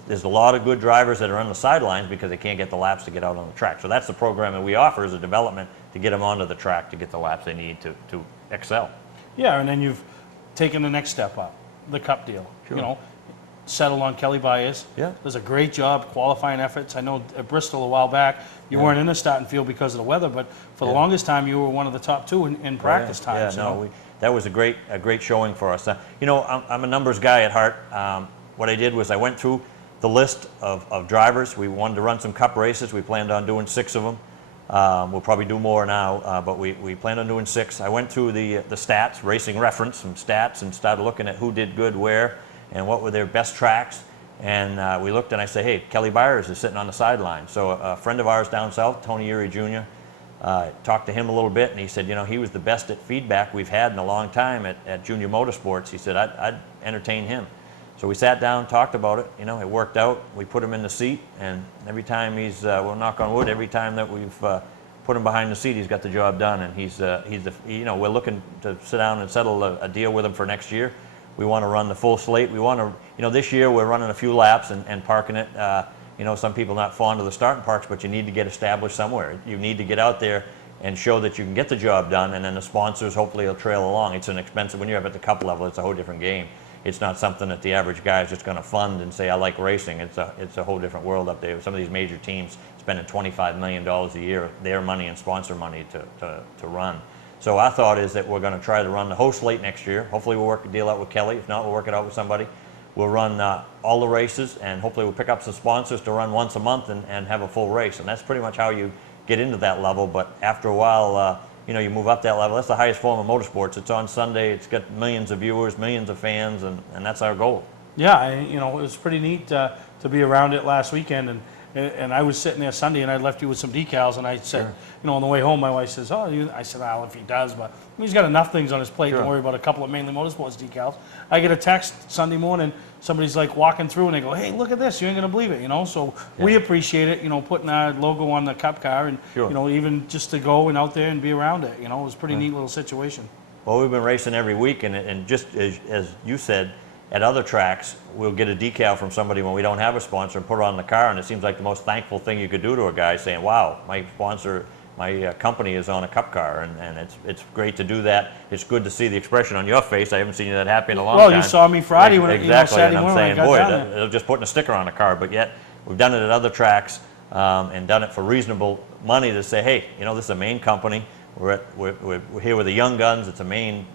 there's a lot of good drivers that are on the sidelines because they can't get the laps to get out on the track. So that's the program that we offer, is a development to get them onto the track to get the laps they need to excel. Yeah, and then you've taken the next step up, the Cup deal. Sure. Settled on Kelly Baez. Yeah. Does a great job qualifying efforts. I know at Bristol a while back, you weren't in the starting field because of the weather, but for the longest time you were one of the top 2 in practice times. That was a great showing for us. I'm a numbers guy at heart. What I did was I went through the list of drivers. We wanted to run some Cup races. We planned on doing 6 of them. We'll probably do more now, but we plan on doing 6. I went through the stats, Racing Reference, some stats, and started looking at who did good where and what were their best tracks. And we looked and I said, hey, Kelly Byers is sitting on the sideline. So a friend of ours down south, Tony Urey Jr., talked to him a little bit, and he said, you know, he was the best at feedback we've had in a long time at Junior Motorsports. He said, I'd entertain him. So we sat down, talked about it. You know, it worked out. We put him in the seat, and every time he's, we'll knock on wood, every time that we've put him behind the seat, he's got the job done. And you know, we're looking to sit down and settle a deal with him for next year. We want to run the full slate. We want to, you know, this year we're running a few laps and parking it. You know, some people are not fond of the starting parks, but you need to get established somewhere. You need to get out there and show that you can get the job done, and then the sponsors hopefully will trail along. It's an expensive, when you're up at the cup level, it's a whole different game. It's not something that the average guy is just going to fund and say, I like racing. It's a whole different world up there. Some of these major teams spending $25 million a year, their money and sponsor money to run. So our thought is that we're going to try to run the whole slate next year. Hopefully we'll work a deal out with Kelly. If not, we'll work it out with somebody. We'll run all the races, and hopefully we'll pick up some sponsors to run once a month and have a full race. And that's pretty much how you get into that level. But after a while, you know, you move up that level. That's the highest form of motorsports. It's on Sunday. It's got millions of viewers, millions of fans, and that's our goal. Yeah, you know, it was pretty neat to be around it last weekend, and I was sitting there Sunday, and I left you with some decals, and I said, you know, on the way home, my wife says, I said, well, if he does, but he's got enough things on his plate. Don't worry about a couple of Mainly Motorsports decals. I get a text Sunday morning, somebody's like walking through, and they go, hey, look at this, you ain't gonna believe it, you know. So we appreciate it, you know, putting our logo on the cup car, and you know, even just to go and out there and be around it, you know, it was a pretty neat little situation. Well, we've been racing every week, and just as you said, at other tracks, we'll get a decal from somebody when we don't have a sponsor and put it on the car, and it seems like the most thankful thing you could do to a guy, saying, wow, my sponsor, my company is on a cup car, and it's great to do that. It's good to see the expression on your face. I haven't seen you that happy in a long time. Well, you saw me Friday when exactly, Saturday and I'm morning saying, when I got boy, down there. they're just putting a sticker on a car, but yet we've done it at other tracks and done it for reasonable money to say, hey, you know, this is a main company. We're here with the young guns. It's a main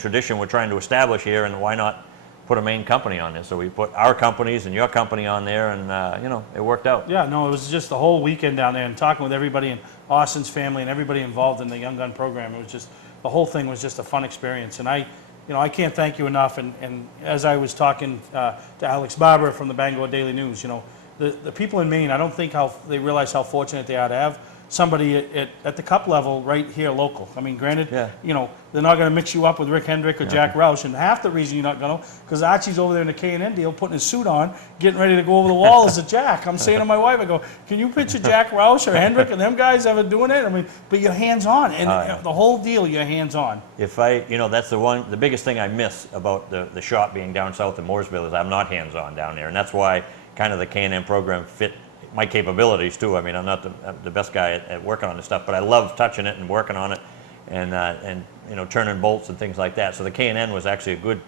tradition we're trying to establish here, and why not put a main company on there? So we put our companies and your company on there, and you know, it worked out. Yeah, no, it was just the whole weekend down there, and talking with everybody in Austin's family and everybody involved in the Young Gun program. It was just, the whole thing was just a fun experience, and I can't thank you enough. And as I was talking to Alex Barber from the Bangor Daily News, you know, the people in Maine, I don't think they realize how fortunate they are to have somebody at the cup level right here local. I mean, granted, you know, they're not going to mix you up with Rick Hendrick or Jack Roush, and half the reason you're not going to, because Archie's over there in the K&N deal, putting his suit on, getting ready to go over the wall as a Jack. I'm saying to my wife, I go, can you picture Jack Roush or Hendrick and them guys ever doing it? I mean, but you're hands-on, and the whole deal, you're hands-on. You know, that's the biggest thing I miss about the shop being down south in Mooresville is I'm not hands-on down there, and that's why kind of the K&N program fit my capabilities too. I mean, I'm not the best guy at working on this stuff, but I love touching it and working on it, and you know, turning bolts and things like that. So the K&N was actually a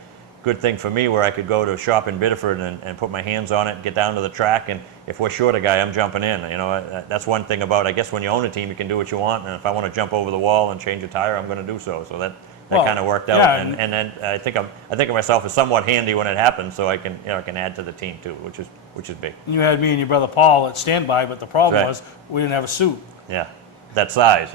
good thing for me, where I could go to a shop in Biddeford and put my hands on it, get down to the track, and if we're short a guy, I'm jumping in. You know, that's one thing about, I guess, when you own a team, you can do what you want, and if I want to jump over the wall and change a tire, I'm going to do so. So that kind of worked out, and then I think of myself as somewhat handy when it happens, so I can add to the team too, which is big. You had me and your brother Paul at standby, but the problem was we didn't have a suit. Yeah, that size.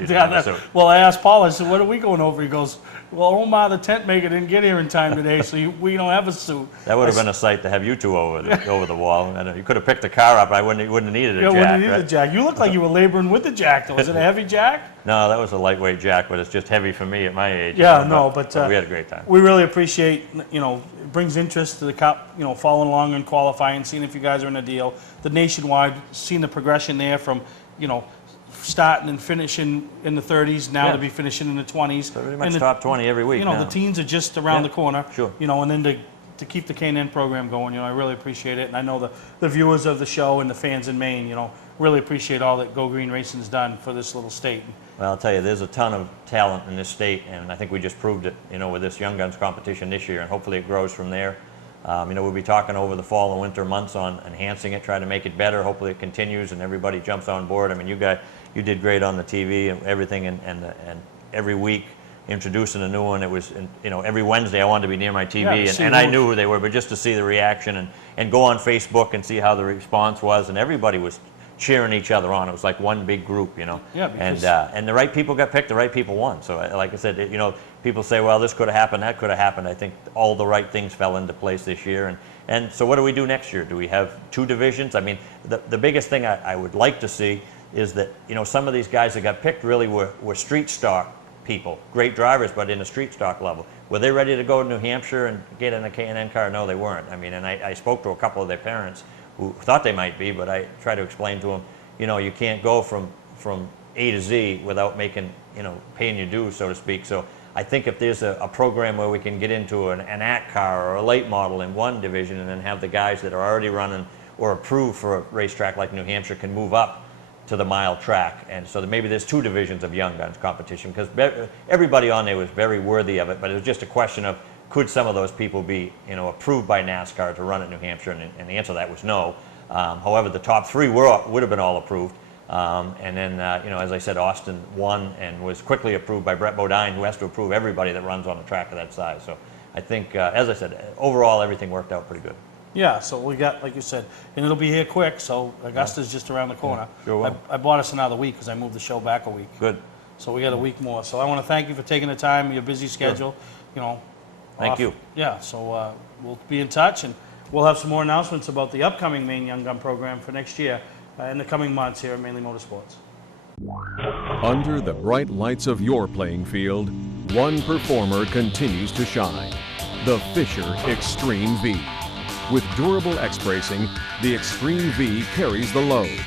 Well, I asked Paul, I said, what are we going over? He goes, well, Omar, the tent maker, didn't get here in time today, so we don't have a suit. That would have been a sight to have you two over the wall. And you could have picked the car up. You wouldn't have needed a jack. Wouldn't have needed a jack. You look like you were laboring with the jack, though. Was it a heavy jack? No, that was a lightweight jack, but it's just heavy for me at my age. Yeah, but we had a great time. We really appreciate, you know, it brings interest to the Cup, you know, following along and qualifying, seeing if you guys are in a deal. The nationwide, seeing the progression there from, you know, starting and finishing in the 30s, now to be finishing in the 20s. So pretty much top 20 every week. You know, now. the teens are just around the corner. Sure. You know, and then to keep the K&N program going, you know, I really appreciate it. And I know the viewers of the show and the fans in Maine, you know, really appreciate all that Go Green Racing's done for this little state. Well, I'll tell you, there's a ton of talent in this state, and I think we just proved it, you know, with this Young Guns competition this year, and hopefully it grows from there. You know, we'll be talking over the fall and winter months on enhancing it, trying to make it better. Hopefully it continues and everybody jumps on board. I mean, you did great on the TV and everything, and every week introducing a new one. It was, you know, every Wednesday I wanted to be near my TV, and I knew who they were, but just to see the reaction and go on Facebook and see how the response was, and everybody was cheering each other on. It was like one big group, you know. Yeah, because and the right people got picked, the right people won. So like I said, you know, people say, well, this could have happened, that could have happened. I think all the right things fell into place this year. And so what do we do next year? Do we have 2 divisions? I mean, the biggest thing I would like to see is that, you know, some of these guys that got picked really were street stock people, great drivers, but in the street stock level. Were they ready to go to New Hampshire and get in a K&N car? No, they weren't. I mean, and I spoke to a couple of their parents who thought they might be, but I tried to explain to them, you know, you can't go from A to Z without making, you know, paying your dues, so to speak. So I think if there's a program where we can get into an ACT car or a late model in one division and then have the guys that are already running or approved for a racetrack like New Hampshire can move up to the mile track, and so that maybe there's 2 divisions of young guns competition, because everybody on there was very worthy of it, but it was just a question of could some of those people be, you know, approved by NASCAR to run at New Hampshire, and the answer to that was no. However, the top 3 would have been all approved, and then you know, as I said, Austin won and was quickly approved by Brett Bodine, who has to approve everybody that runs on a track of that size. So I think, as I said, overall everything worked out pretty good. Yeah, so we got, like you said, and it'll be here quick, so Augusta's just around the corner. Yeah, sure will. I bought us another week because I moved the show back a week. Good. So we got a week more. So I want to thank you for taking the time, your busy schedule, you know. Thank you. Yeah, so we'll be in touch, and we'll have some more announcements about the upcoming Maine Young Gun program for next year in the coming months here at Mainely Motorsports. Under the bright lights of your playing field, one performer continues to shine, the Fisher Extreme V. With durable X-bracing, the Extreme V carries the load.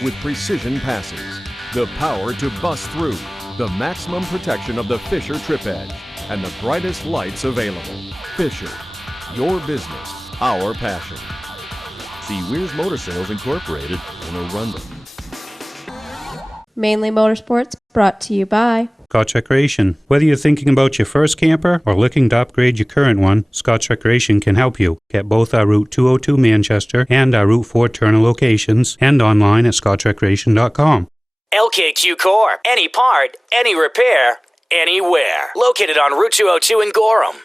With precision passes, the power to bust through, the maximum protection of the Fisher trip edge, and the brightest lights available. Fisher, your business, our passion. See Weir's Motor Sales Incorporated in Arundel. Mainly Motorsports, brought to you by Scotch Recreation. Whether you're thinking about your first camper or looking to upgrade your current one, Scotch Recreation can help you. Get both our Route 202 Manchester and our Route 4 Turner locations and online at scotchrecreation.com. LKQ Core. Any part, any repair, anywhere. Located on Route 202 in Gorham.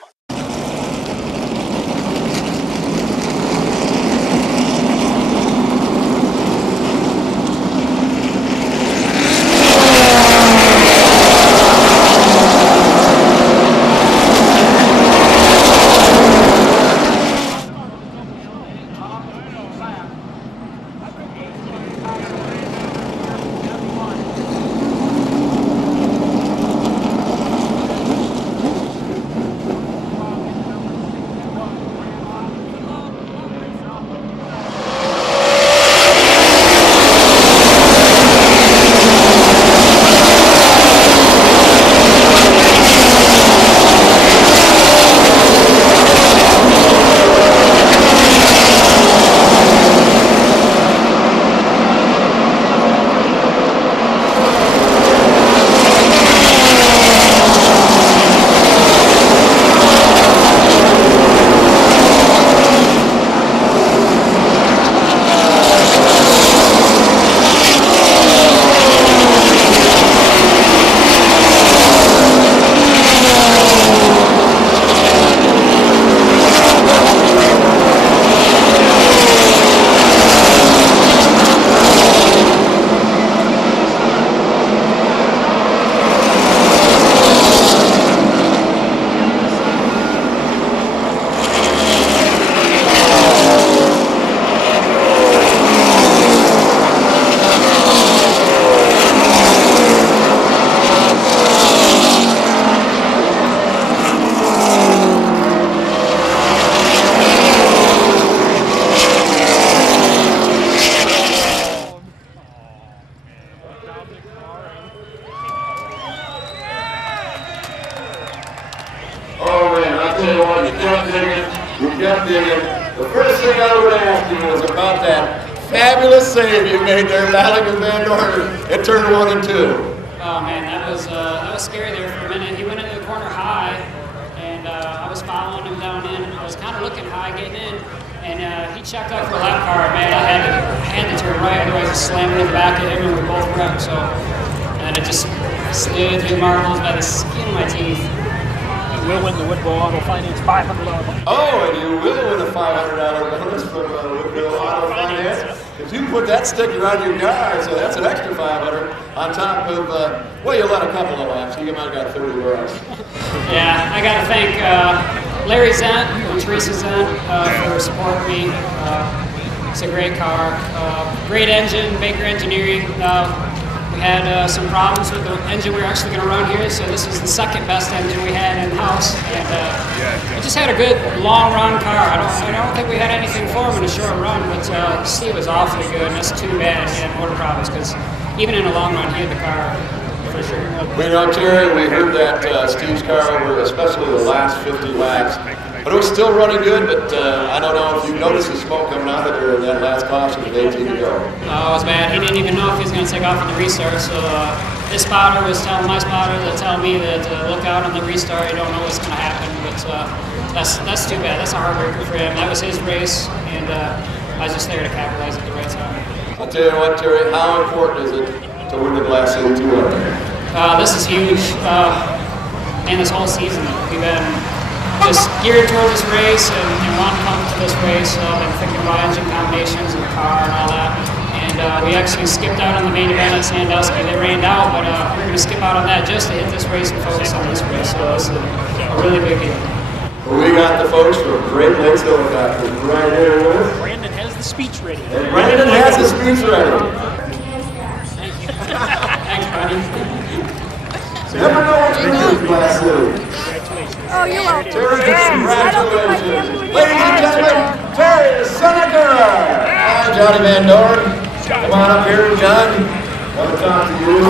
The first thing I would ask you was about that fabulous save you made there, Maligan Van Dorn at turn 1 and 2. Oh man, that was scary there for a minute. He went into the corner high, and I was following him down in. I was kind of looking high, getting in, and he checked out for a lap car. Man, I had to turn right, otherwise I slammed into the back of him and we were both wrecked. So, and it just slid through marbles by the skin of my teeth. We'll win the Woodville Auto Finance $500 bonus. Oh, and you will win a $500 bonus from Woodville Auto Finance. If you put that sticker on your car, so that's an extra 500 on top of, well, you let a couple of laps. You might have got 30 laps. Yeah, I got to thank Larry Zent and Teresa Zent for supporting me. It's a great car. Great engine, Baker Engineering. We had some problems with the engine we were actually going to run here, so this is the second best engine we had in-house. And we just had a good long-run car. I don't think we had anything for him in a short run, but Steve was awfully good, and that's too bad he had motor problems, because even in a long run, he had the car for sure. We know, Terry, we heard that Steve's car over, especially the last 50 laps. But it was still running good, but I don't know if you noticed the smoke coming out of there in that last caution with 18 to go. Oh, it was bad. He didn't even know if he was going to take off in the restart, so his spotter was telling my spotter to tell me that look out on the restart, you don't know what's going to happen, but that's too bad. That's a heartbreaker for him. That was his race, and I was just there to capitalize at the right time. I'll tell you what, Terry, how important is it to win the Glass City 200? This is huge. And this whole season, we've been just geared toward this race and want to come to this race and thinking about engine combinations and the car and all that. And we actually skipped out on the main event at Sandusky. They rained out, but we're going to skip out on that just to hit this race and focus on this race. So this is a really big deal. Well, we got the folks from Great Lakes Helicopter right here with us. Brandon has the speech ready. And Brandon has the speech ready. Thanks, buddy. Never know what you do, Glass City. Oh, you're welcome. Terry, congratulations. Ladies and gentlemen, Terry Seneca. Hi, Johnny Van Doren. Come on up here, John. Want to talk to you.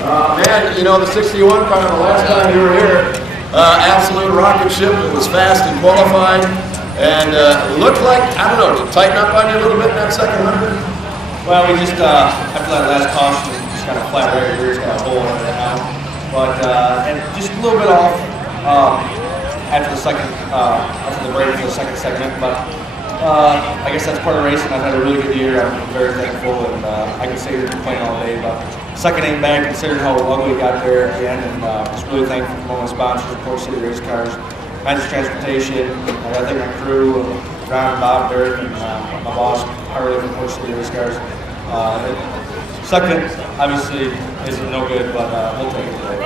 Man, you know, the 61 car, the last time you were here, absolute rocket ship. It was fast and qualified. And looked like, I don't know, to tighten up on you a little bit in that second 100? Well, we just, after that last caution, just kind of flat right here, just got a hole in it now. But, and just a little bit off after the second, after the break for the second segment. But I guess that's part of racing. I've had a really good year. I'm very thankful, and I can sit here and complain all day. But second ain't bad considering how ugly we got there at the end. And just really thankful for all my sponsors, Port City Race Cars, Managed Transportation, I think my crew, Ron, Bob, Dirk, and my boss, Harley from Port City Race Cars. Second, obviously, isn't no good, but we'll take it today.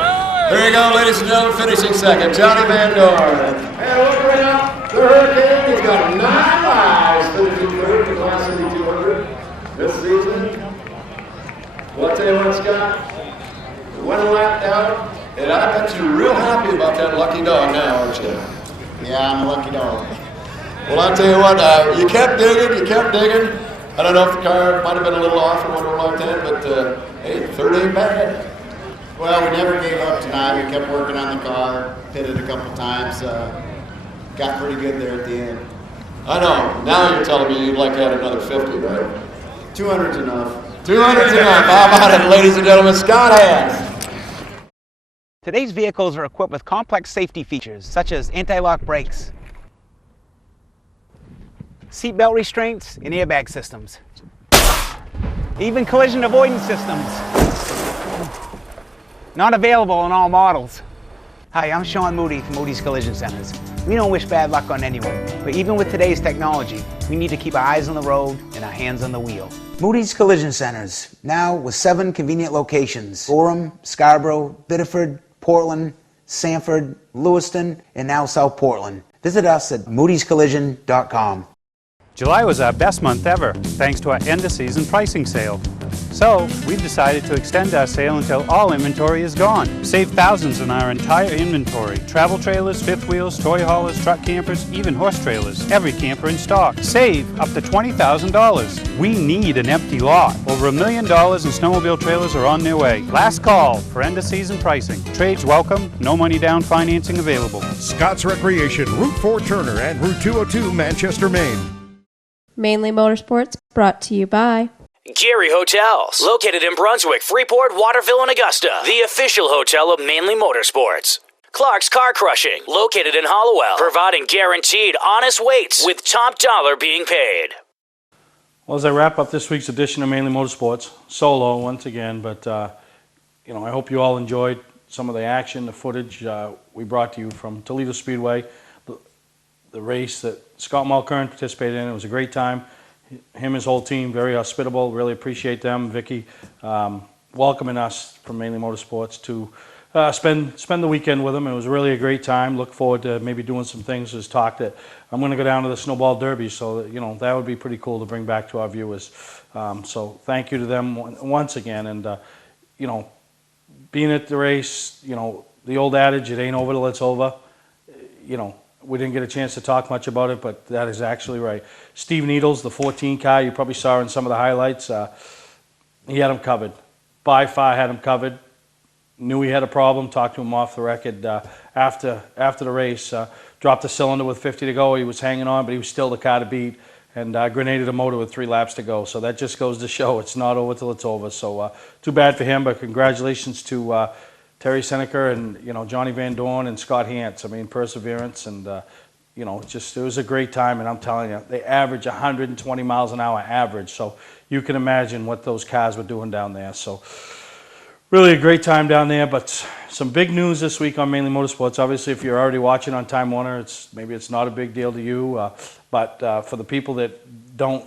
There you go, ladies and gentlemen, finishing second, Johnny Van Doren. And look right up, the Hurricane, he's got 9 lives finishing third in the Glass City 200 this season. Well, I'll tell you what, Scott, went a lap down, and I bet you're real happy about that lucky dog now, aren't you? Yeah, I'm a lucky dog. Well, I'll tell you what, you kept digging. I don't know if the car might have been a little off from what it was like that, but hey, third ain't bad. Well, we never gave up tonight. We kept working on the car, pitted a couple times, got pretty good there at the end. I know. Now you're telling me you'd like to add another 50, right? 200's enough. 200's enough. How about it, ladies and gentlemen? Scott Hass. Today's vehicles are equipped with complex safety features such as anti-lock brakes, seatbelt restraints, and airbag systems. Even collision avoidance systems. Not available in all models. Hi, I'm Sean Moody from Moody's Collision Centers. We don't wish bad luck on anyone, but even with today's technology, we need to keep our eyes on the road and our hands on the wheel. Moody's Collision Centers, now with 7 convenient locations: Gorham, Scarborough, Biddeford, Portland, Sanford, Lewiston, and now South Portland. Visit us at moodyscollision.com. July was our best month ever, thanks to our end-of-season pricing sale. So, we've decided to extend our sale until all inventory is gone. Save thousands on our entire inventory. Travel trailers, fifth wheels, toy haulers, truck campers, even horse trailers. Every camper in stock. Save up to $20,000. We need an empty lot. Over $1 million in snowmobile trailers are on their way. Last call for end-of-season pricing. Trades welcome, no money down financing available. Scott's Recreation, Route 4 Turner and Route 202 Manchester, Maine. Mainly Motorsports, brought to you by Gary Hotels, located in Brunswick, Freeport, Waterville, and Augusta. The official hotel of Mainly Motorsports. Clark's Car Crushing, located in Hollowell, providing guaranteed honest weights with top dollar being paid. Well, as I wrap up this week's edition of Mainly Motorsports, solo once again, but you know, I hope you all enjoyed some of the action, the footage we brought to you from Toledo Speedway, the race that Scott Mulkern participated in. It was a great time. him and his whole team, very hospitable. Really appreciate them. Vicky welcoming us from Mainely Motorsports to spend the weekend with them. It was really a great time. Look forward to maybe doing some things. There's talk that I'm going to go down to the Snowball Derby, so that, that would be pretty cool to bring back to our viewers. So thank you to them once again. And being at the race, the old adage, it ain't over till it's over. We didn't get a chance to talk much about it, but that is actually right. Steve Needles, the 14 car, you probably saw in some of the highlights, he had him covered. By far had him covered. Knew he had a problem, talked to him off the record after the race. Dropped the cylinder with 50 to go. He was hanging on, but he was still the car to beat. And grenaded a motor with 3 laps to go. So that just goes to show it's not over till it's over. So too bad for him, but congratulations to Terry Seneca and Johnny Van Dorn and Scott Hantz. I mean, perseverance and it was a great time. And I'm telling you, they average 120 miles an hour average. So you can imagine what those cars were doing down there. So really a great time down there. But some big news this week on Mainly Motorsports. Obviously, if you're already watching on Time Warner, maybe it's not a big deal to you. But for the people that don't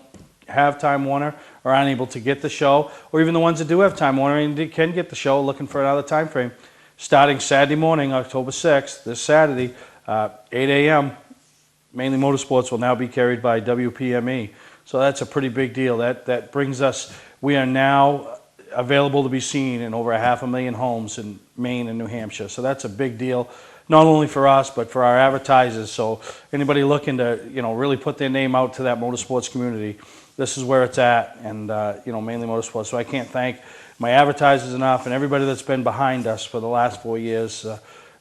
have Time Warner or aren't able to get the show, or even the ones that do have Time Warner and can get the show, looking for another time frame, starting Saturday morning, October 6th, this Saturday, 8 a.m., Mainly Motorsports will now be carried by WPME. So that's a pretty big deal. That brings us, we are now available to be seen in over 500,000 homes in Maine and New Hampshire. So that's a big deal, not only for us, but for our advertisers. So anybody looking to, really put their name out to that motorsports community, this is where it's at, and, Mainly Motorsports. So I can't thank my advertisers enough and everybody that's been behind us for the last 4 years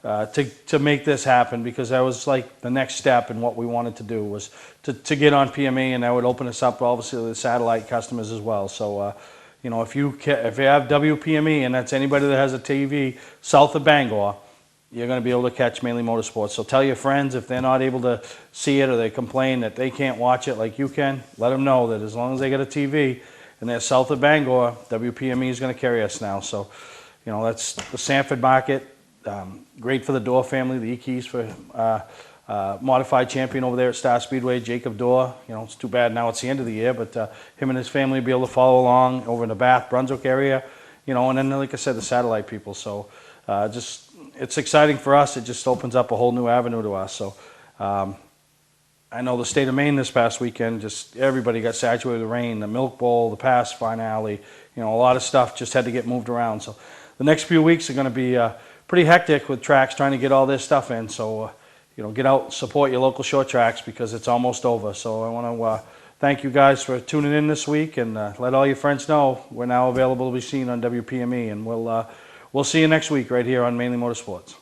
to make this happen, because that was like the next step in what we wanted to do was to get on PME, and that would open us up, obviously, to the satellite customers as well. So, if you have WPME, and that's anybody that has a TV south of Bangor, you're going to be able to catch Mainly Motorsports. So tell your friends if they're not able to see it or they complain that they can't watch it like you can, let them know that as long as they get a TV and they're south of Bangor, WPME is going to carry us now. So, that's the Sanford market. Great for the Dorr family, the E-Keys for modified champion over there at Star Speedway, Jacob Dorr. It's too bad now it's the end of the year, but him and his family will be able to follow along over in the Bath, Brunswick area, and then, like I said, the satellite people. So it's exciting for us. It just opens up a whole new avenue to us. So I know the state of Maine this past weekend, just everybody got saturated with rain, the Milk Bowl, the Pass finale, a lot of stuff just had to get moved around. So the next few weeks are going to be pretty hectic with tracks trying to get all this stuff in. So, get out, support your local short tracks, because it's almost over. So I want to thank you guys for tuning in this week, and let all your friends know we're now available to be seen on WPME, and we'll see you next week right here on Mainly Motorsports.